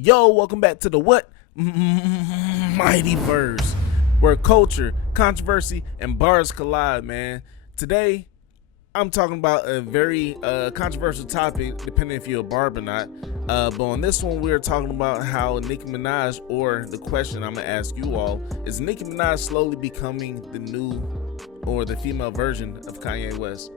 Yo, welcome back to the what? MiightyVerse, where culture, controversy, and bars collide, man. Today, I'm talking about a very controversial topic, depending if you're a barb or not. But on this one, we're talking about how Nicki Minaj, or the question I'm gonna ask you all, is Nicki Minaj slowly becoming the new or the female version of Kanye West?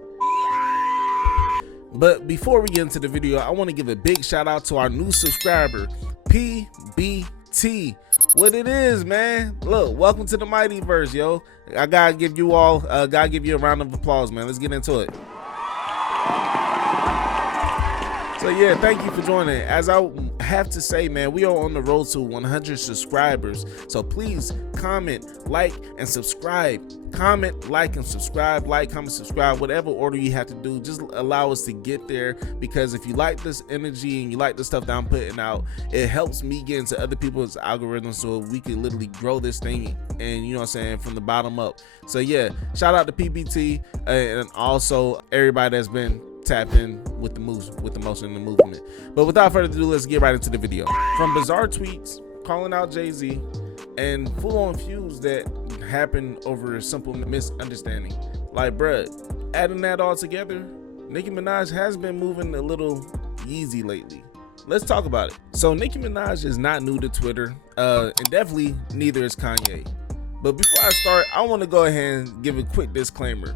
But before we get into the video, I want to give a big shout out to our new subscriber, PBT. What it is, man? Look, welcome to the MiightyVerse, yo. I gotta give you all, gotta give you a round of applause, man. Let's get into it. So yeah, thank you for joining. As I have to say, man, we are on the road to 100 subscribers. So please comment, like, and subscribe. Comment, like, and subscribe. Like, comment, subscribe, whatever order you have to do. Just allow us to get there, because if you like this energy and you like the stuff that I'm putting out, it helps me get into other people's algorithms so we can literally grow this thing, and you know what I'm saying, from the bottom up. So yeah, shout out to PBT and also everybody that's been tapped in with the moves, with the motion and the movement. But without further ado, let's get right into the video. From bizarre tweets calling out Jay-Z and full-on feuds that happened over a simple misunderstanding. Like, bruh, adding that all together, Nicki Minaj has been moving a little Yeezy lately. Let's talk about it. So Nicki Minaj is not new to Twitter, and definitely neither is Kanye. But before I start, I want to go ahead and give a quick disclaimer.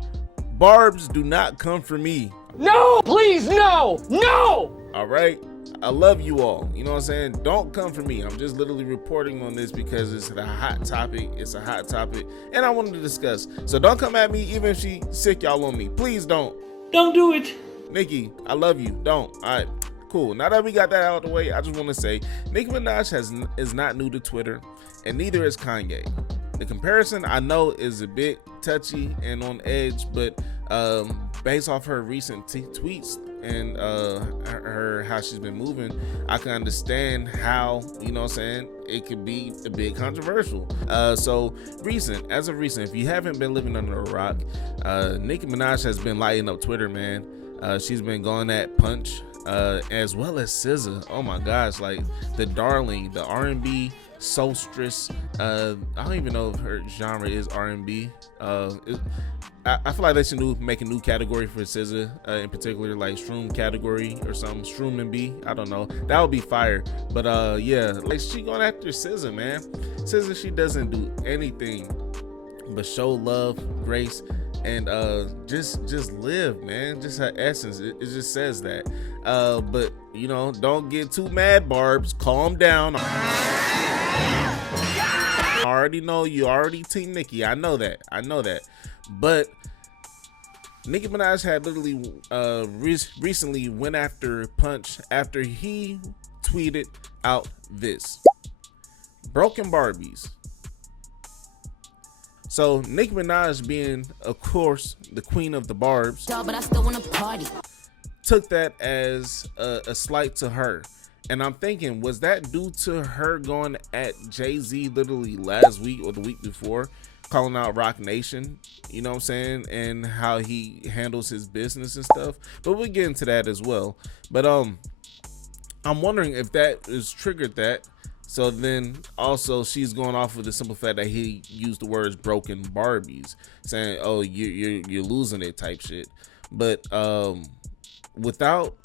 Barbs do not come for me. No, please, no, no! All right, I love you all. You know what I'm saying? Don't come for me. I'm just literally reporting on this because it's a hot topic. It's a hot topic, and I wanted to discuss. So don't come at me, even if she sick y'all on me. Please don't. Don't do it. Nicki, I love you. Don't. All right, cool. Now that we got that out of the way, I just want to say Nicki Minaj is not new to Twitter, and neither is Kanye. The comparison, I know, is a bit touchy and on edge, but based off her recent tweets and her how she's been moving, I can understand how, you know what I'm saying, it could be a bit controversial. So as of recent, if you haven't been living under a rock, Nicki Minaj has been lighting up Twitter, man. She's been going at Punch, as well as SZA. Oh my gosh, like the darling, the R&B Solstice. I don't even know if her genre is R&B. I feel like they should make a new category for SZA, in particular, like Shroom category or something. Shroom and B. I don't know. That would be fire. But yeah, like she going after SZA, man. SZA, she doesn't do anything but show love, grace, and just live, man. Just her essence. It just says that. But you know, don't get too mad, Barbs. Calm down. I already know you already team Nicki. I know that. But Nicki Minaj had literally recently went after Punch after he tweeted out this: broken Barbies. So Nicki Minaj, being of course the queen of the barbs, but I still wanna party, took that as a slight to her. And I'm thinking, was that due to her going at Jay-Z literally last week or the week before, calling out Rock Nation, you know what I'm saying, and how he handles his business and stuff? But we'll get into that as well. But I'm wondering if that is triggered that. So then also she's going off with the simple fact that he used the words broken Barbies, saying, oh, you're losing it type shit. But without,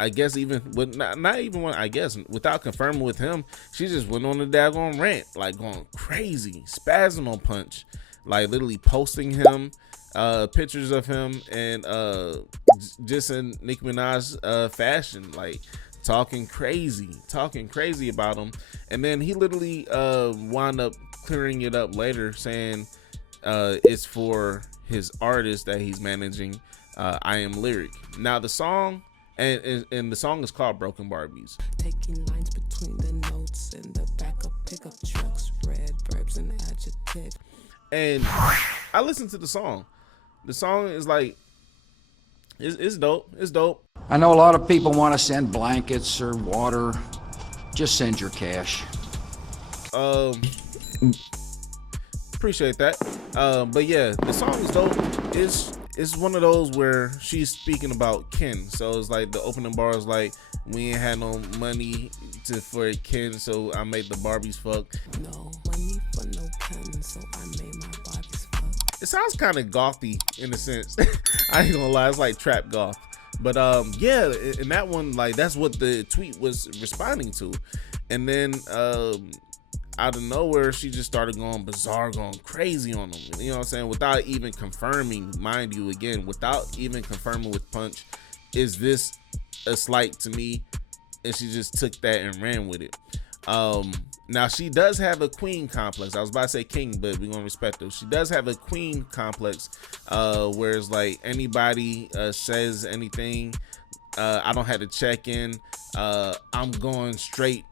I guess, even with not even one, I guess, without confirming with him, she just went on a daggone rant, like going crazy, spazzing on Punch, like literally posting him, pictures of him, and just in Nicki Minaj fashion, like talking crazy about him. And then he literally wound up clearing it up later, saying it's for his artist that he's managing, I Am Lyric. Now the song, and the song is called Broken Barbies. Taking lines between the notes and the back of pickup trucks, red verbs and adjectives. And I listened to the song. The song is like, it's dope. It's dope. I know a lot of people want to send blankets or water. Just send your cash. Appreciate that. But yeah, the song is dope. It's one of those where she's speaking about kin. So it's like the opening bar is like, we ain't had no money for a kid, so I made the Barbies fuck. No money for no pen, so I made my Barbies fuck. It sounds kind of gothy in a sense. I ain't gonna lie, it's like trap goth. But yeah, in that one, like that's what the tweet was responding to. And then out of nowhere, she just started going bizarre, going crazy on them. You know what I'm saying? Without even confirming, mind you, again, without even confirming with Punch, is this a slight to me? And she just took that and ran with it. Now she does have a queen complex. I was about to say king, but we're gonna respect her. She does have a queen complex, whereas like anybody says anything, I don't have to check in. I'm going straight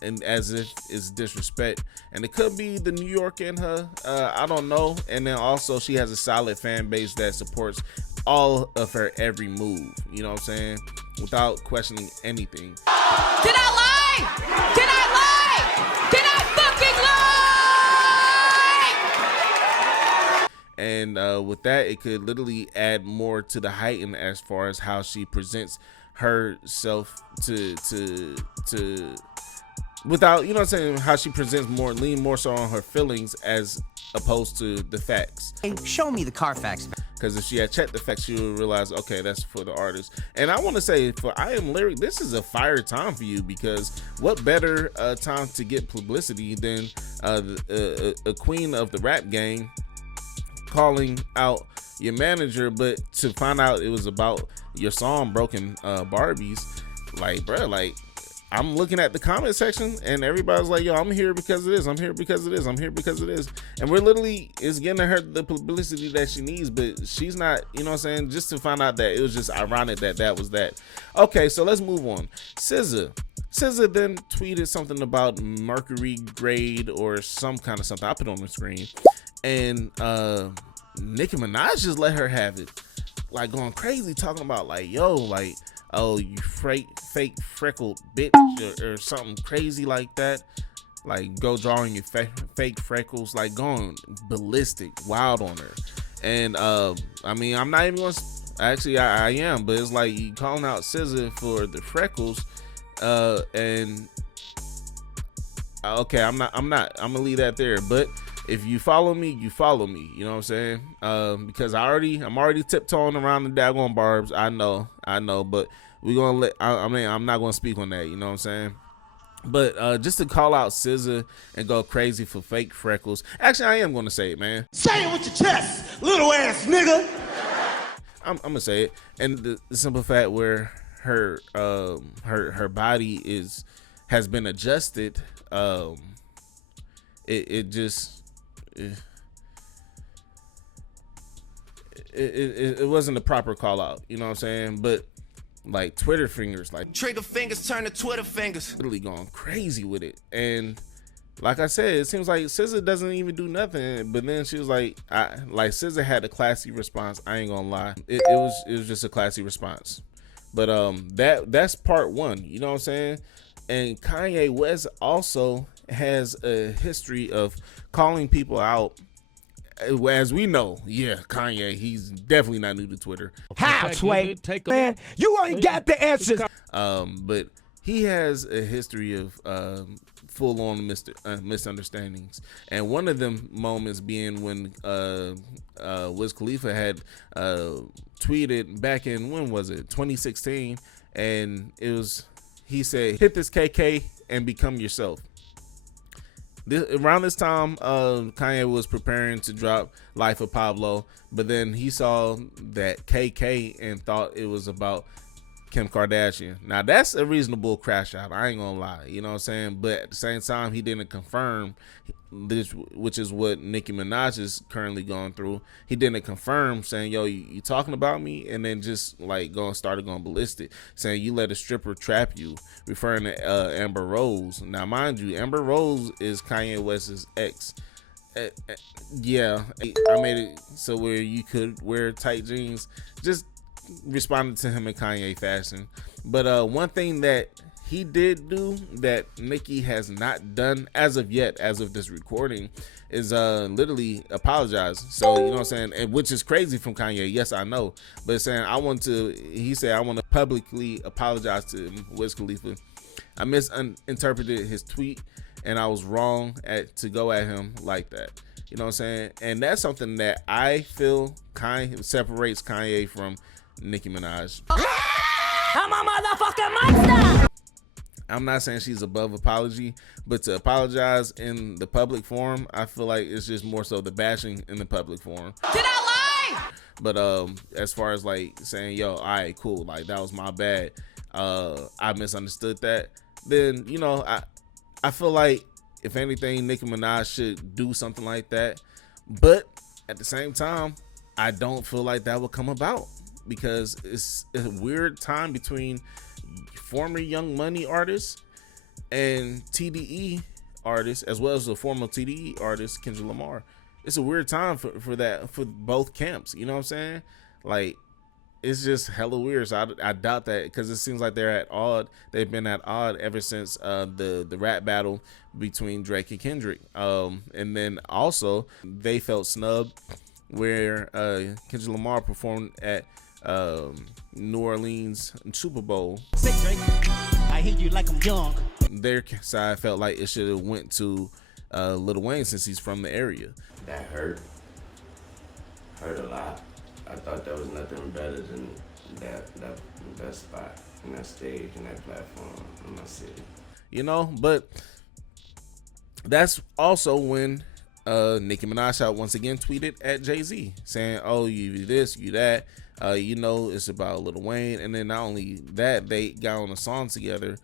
and as if it's disrespect. And it could be the New York in her, I don't know. And then also she has a solid fan base that supports all of her every move, you know what I'm saying, without questioning anything. Did I lie? Did I lie? Did I fucking lie? And with that, it could literally add more to the heighten as far as how she presents herself to without, you know what I'm saying, how she presents more, lean more so on her feelings as opposed to the facts. Hey, show me the Carfax. Because if she had checked the facts, she would realize, okay, that's for the artist. And I want to say, for I Am Lyric, this is a fire time for you, because what better time to get publicity than a queen of the rap game calling out your manager, but to find out it was about your song Broken Barbies. Like, bro, like, I'm looking at the comment section and everybody's like, yo, I'm here because of this, I'm here because of this, I'm here because of this. And we're literally, it's getting her the publicity that she needs, but she's not, you know what I'm saying, just to find out that it was just ironic that that was that. Okay, so let's move on. SZA then tweeted something about Mercury grade or some kind of something. I put it on the screen. And Nicki Minaj just let her have it, like going crazy, talking about like, yo, like, oh, you fake freckled bitch, or something crazy like that. Like, go drawing your fake freckles, like going ballistic, wild on her. And I mean, I'm not even gonna, actually I am, but it's like you calling out SZA for the freckles, and okay, I'm gonna leave that there. But if you follow me, you follow me. You know what I'm saying? Because I'm already tiptoeing around the daggone barbs. I know. But we're gonna let. I mean, I'm not gonna speak on that. You know what I'm saying? But just to call out SZA and go crazy for fake freckles. Actually, I am gonna say it, man. Say it with your chest, little ass nigga. I'm gonna say it. And the simple fact where her body has been adjusted. It wasn't a proper call out, you know what I'm saying? But like Twitter fingers, like Trigger fingers turn to Twitter fingers. Literally going crazy with it. And like I said, it seems like SZA doesn't even do nothing. But then she was like SZA had a classy response. I ain't gonna lie, it was just a classy response. But that's part one, you know what I'm saying? And Kanye West also has a history of calling people out. As we know, yeah, Kanye, he's definitely not new to Twitter. How, Sway? Man, you ain't got the answers. But he has a history of full-on misunderstandings. And one of them moments being when Wiz Khalifa had tweeted back in, when was it, 2016, and he said, hit this KK and become yourself. Around this time, Kanye was preparing to drop Life of Pablo, but then he saw that KK and thought it was about Kim Kardashian. Now that's a reasonable crash out, I ain't gonna lie, you know what I'm saying? But at the same time, he didn't confirm this, which is what Nicki Minaj is currently going through. He didn't confirm, saying, yo, you talking about me? And then just like started going ballistic, saying you let a stripper trap you, referring to Amber Rose. Now mind you, Amber Rose is Kanye West's ex. Yeah, I made it so where you could wear tight jeans. Just responded to him in Kanye fashion. But one thing that he did do that Nicki has not done as of yet, as of this recording, is literally apologize. So you know what I'm saying, and which is crazy from Kanye. Yes, I know, but saying he said I want to publicly apologize to Wiz Khalifa. I misinterpreted his tweet, and I was wrong to go at him like that. You know what I'm saying? And that's something that I feel separates Kanye from Nicki Minaj. I'm a motherfucking monster. I'm not saying she's above apology, but to apologize in the public forum, I feel like it's just more so the bashing in the public forum. Did I lie? But as far as like saying, yo, all right, cool, like that was my bad, I misunderstood that, then you know, I feel like if anything, Nicki Minaj should do something like that. But at the same time, I don't feel like that would come about, because it's a weird time between former Young Money artists and TDE artists, as well as the former TDE artist Kendrick Lamar. It's a weird time for both camps. You know what I'm saying? Like, it's just hella weird. So I doubt that, because it seems like they're at odd. They've been at odd ever since the rap battle between Drake and Kendrick. And then also they felt snubbed where Kendrick Lamar performed at New Orleans Super Bowl. Say, Drake, I hate you like I'm young. Their side felt like it should have went to Lil Wayne, since he's from the area. That hurt a lot. I thought there was nothing better than that spot and that stage and that platform in my city. You know, but that's also when Nicki Minaj once again tweeted at Jay-Z saying, oh, you this, you that, you know, it's about Lil Wayne. And then not only that, they got on a song together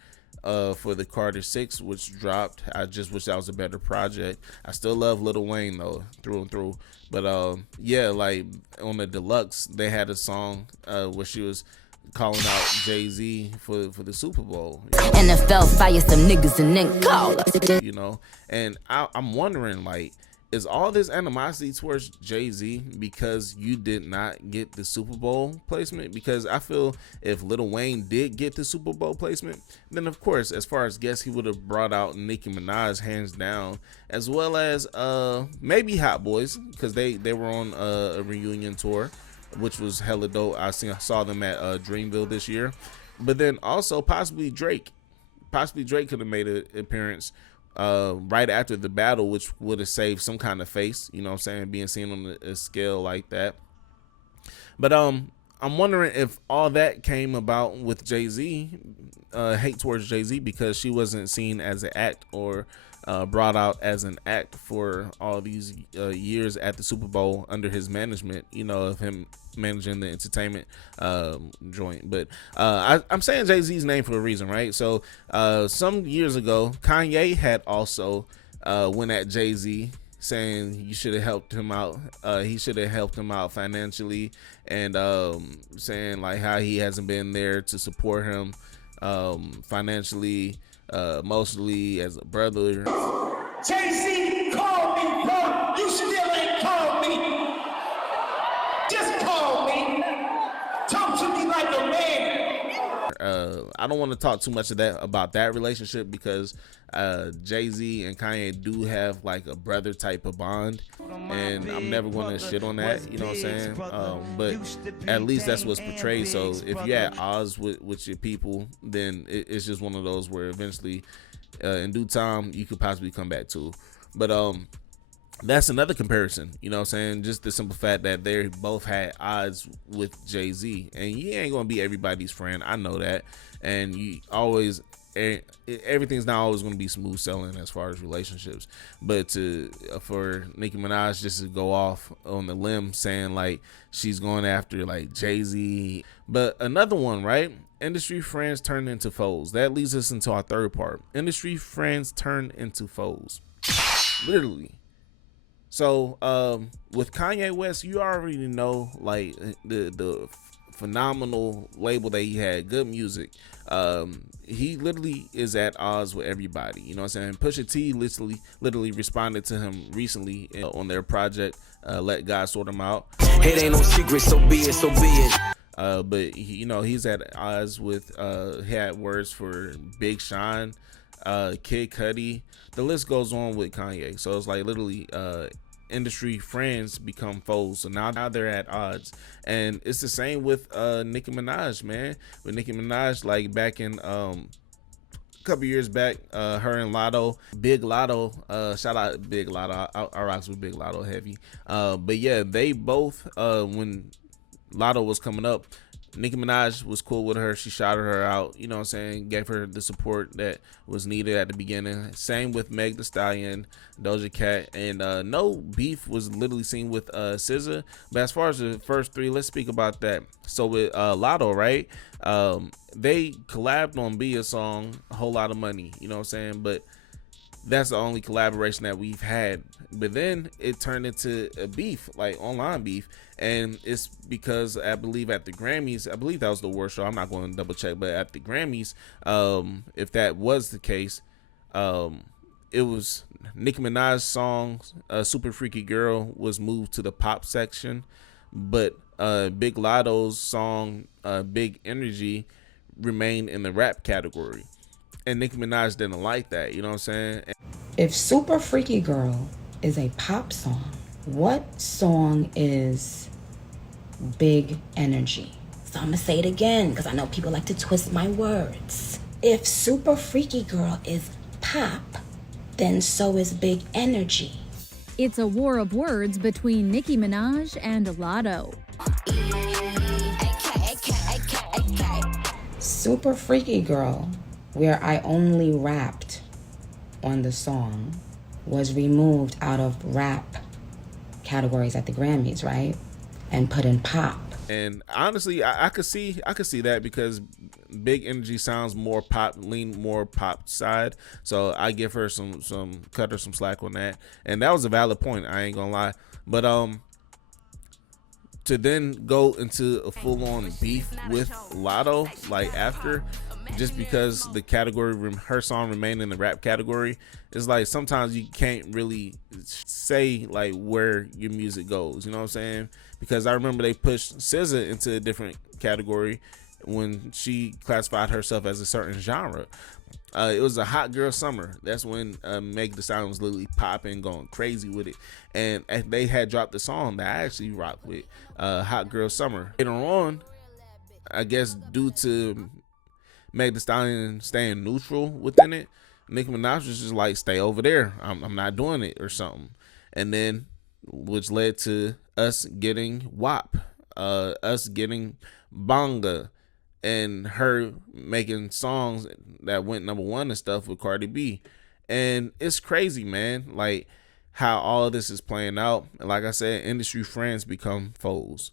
for the Carter 6, which dropped. I just wish that was a better project. I still love Lil Wayne though, through and through. But yeah, like on the deluxe, they had a song where she was calling out Jay-Z for the Super Bowl. You know? NFL fire some niggas and then call us. You know, and I'm wondering, like, is all this animosity towards Jay-Z because you did not get the Super Bowl placement? Because I feel if Lil Wayne did get the Super Bowl placement, then of course, as far as guests, he would have brought out Nicki Minaj hands down, as well as maybe Hot Boys, because they were on a reunion tour, which was hella dope. I saw them at Dreamville this year. But then also possibly Drake. Possibly Drake could have made an appearance right after the battle, which would have saved some kind of face, you know what I'm saying, being seen on a scale like that. But I'm wondering if all that came about with Jay-Z, hate towards Jay-Z, because she wasn't seen as an act or brought out as an act for all these years at the Super Bowl under his management, you know, of him managing the entertainment joint. But I'm saying Jay-Z's name for a reason, right? So some years ago, Kanye had also went at Jay-Z, saying you should have helped him out. He should have helped him out financially, and saying like how he hasn't been there to support him financially, emotionally, as a brother. Jay-Z called me, bro. You still ain't called me. Just call me. Talk to me like a man. I don't want to talk too much about that relationship, because Jay-Z and Kanye do have like a brother type of bond, and I'm never going to shit on that, you know what I'm saying? But at least that's what's portrayed. So if you're at odds with your people, then it's just one of those where eventually in due time you could possibly come back to. But that's another comparison, you know what I'm saying? Just the simple fact that they both had odds with Jay-Z, and you ain't gonna be everybody's friend. I know that, and you always, everything's not always gonna be smooth sailing as far as relationships. But for Nicki Minaj just to go off on the limb saying like she's going after like Jay-Z. But another one, right? Industry friends turn into foes. That leads us into our third part. Industry friends turn into foes, literally. So with Kanye West, you already know like the phenomenal label that he had, good music. He literally is at odds with everybody, you know what I'm saying? Pusha T literally responded to him recently on their project, Let God Sort Him Out. It ain't no secret, so be it, so be it. But you know, he's at odds with he had words for Big Sean, Kid Cudi. The list goes on with Kanye. So it's like literally industry friends become foes. So now they're at odds. And it's the same with Nicki Minaj, man. With Nicki Minaj, like back in couple years back, her and Latto, Big Latto, shout out Big Latto. I rocks with Big Latto heavy. But yeah, they both when Latto was coming up, Nicki Minaj was cool with her. She shouted her out, you know what I'm saying, gave her the support that was needed at the beginning. Same with Meg Thee Stallion, Doja Cat, and no beef was literally seen with SZA. But as far as the first three, let's speak about that. So with Latto, right, they collabed on Be a Song, A Whole Lot of Money, you know what I'm saying, but that's the only collaboration that we've had. But then it turned into a beef, like online beef, and it's because I believe at the Grammys, I believe that was the award show, I'm not going to double check, but at the Grammys, if that was the case, it was Nicki Minaj's song Super Freaky Girl was moved to the pop section, but Big Latto's song Big Energy remained in the rap category. And Nicki Minaj didn't like that, you know what I'm saying? If Super Freaky Girl is a pop song, what song is Big Energy? So I'm gonna say it again because I know people like to twist my words. If Super Freaky Girl is pop, then so is Big Energy. It's a war of words between Nicki Minaj and Latto. Super Freaky Girl, where I only rapped on the song, was removed out of rap categories at the Grammys, right? And put in pop. And honestly, I could see that because Big Energy sounds more pop, lean more pop side. So I give her some cut her some slack on that. And that was a valid point, I ain't gonna lie. But to then go into a full-on beef with Latto, like after, just because the category, her song remained in the rap category, it's like sometimes you can't really say like where your music goes, you know what I'm saying? Because I remember they pushed SZA into a different category when she classified herself as a certain genre. It was a hot girl summer. That's when Meg Thee Stallion was literally popping, going crazy with it. And they had dropped the song that I actually rock with, Hot Girl Summer. Later on, I guess due to Meg Thee Stallion staying neutral within it, Nicki Minaj was just like, stay over there. I'm not doing it or something. And then, which led to us getting WAP, us getting Bonga, and her making songs that went #1 and stuff with Cardi B. And it's crazy, man, like how all of this is playing out. And like I said, industry friends become foes.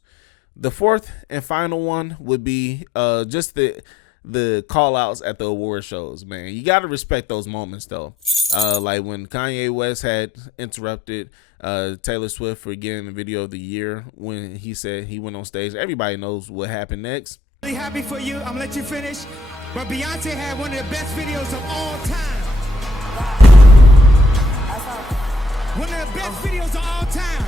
The fourth and final one would be just the call outs at the award shows, man. You got to respect those moments though. Like when Kanye West had interrupted Taylor Swift for getting the video of the year when he said he went on stage. Everybody knows what happened next. Really happy for you. I'm gonna let you finish. But Beyonce had one of the best videos of all time. One of the best videos of all time.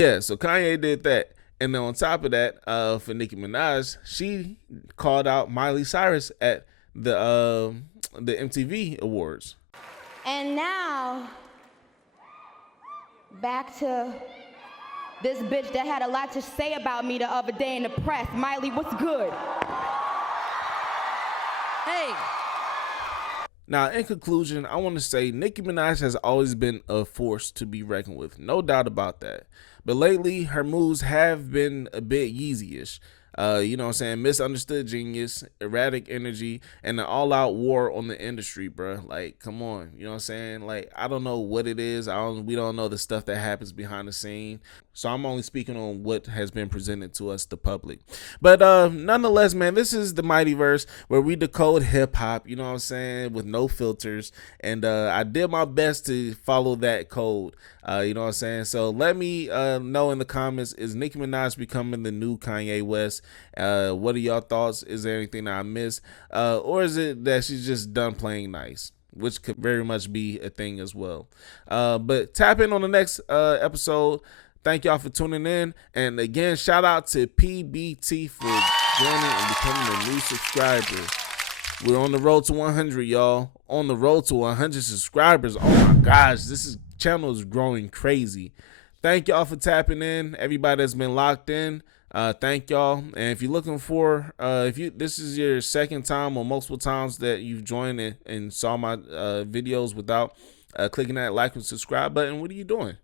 Yeah, so Kanye did that. And then on top of that, for Nicki Minaj, she called out Miley Cyrus at the MTV Awards. And now, back to this bitch that had a lot to say about me the other day in the press. Miley, what's good? Hey. Now, in conclusion, I want to say Nicki Minaj has always been a force to be reckoned with. No doubt about that. But lately, her moves have been a bit Yeezy-ish. You know what I'm saying? Misunderstood genius, erratic energy, and an all-out war on the industry, bruh. Like, come on. You know what I'm saying? Like, I don't know what it is. We don't know the stuff that happens behind the scene. So I'm only speaking on what has been presented to us, the public. But nonetheless, man, this is the MiightyVerse, where we decode hip-hop, you know what I'm saying, with no filters. And I did my best to follow that code. You know what I'm saying? So let me know in the comments, is Nicki Minaj becoming the new Kanye West? What are y'all thoughts? Is there anything that I missed? Or is it that she's just done playing nice? Which could very much be a thing as well. But tap in on the next episode. Thank y'all for tuning in. And again, shout out to PBT for joining and becoming a new subscriber. We're on the road to 100, y'all. On the road to 100 subscribers. Oh my gosh, channel is growing crazy. Thank y'all for tapping in. Everybody that's been locked in, thank y'all. And if you're looking for, this is your second time or multiple times that you've joined and saw my videos without clicking that like and subscribe button, what are you doing?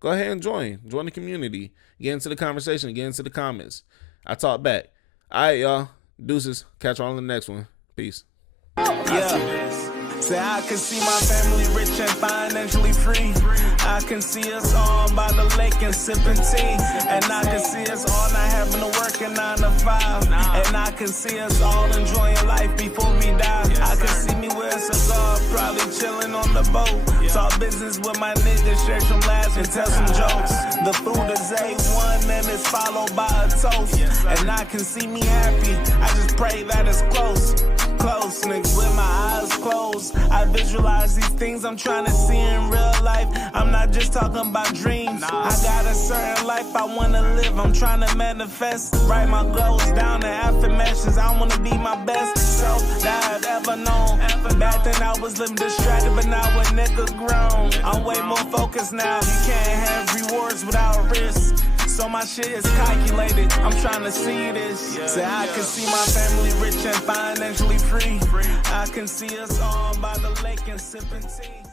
Go ahead and join the community, get into the conversation, get into the comments. I talk back. All right, y'all. Deuces. Catch y'all on the next one. Peace. Yeah. Say I can see my family rich and financially free. I can see us all by the lake and sipping tea. And I can see us all not having to work a 9 to 5. And I can see us all enjoying life before we die. I can see me with a cigar, probably chilling on the boat. Talk business with my niggas, share some laughs and tell some jokes. The food is A1 and it's followed by a toast. And I can see me happy, I just pray that it's close. Close, niggas, with my eyes closed. I visualize these things I'm trying to see in real life. I'm not just talking about dreams. I got a certain life I want to live. I'm trying to manifest. Write my goals down in affirmations. I want to be my best self that I've ever known. Back then I was living distracted, but now a nigga grown. I'm way more focused now. You can't have rewards without risk. So my shit is calculated, I'm trying to see this. Say I can see my family rich and financially free. I can see us all by the lake and sipping tea.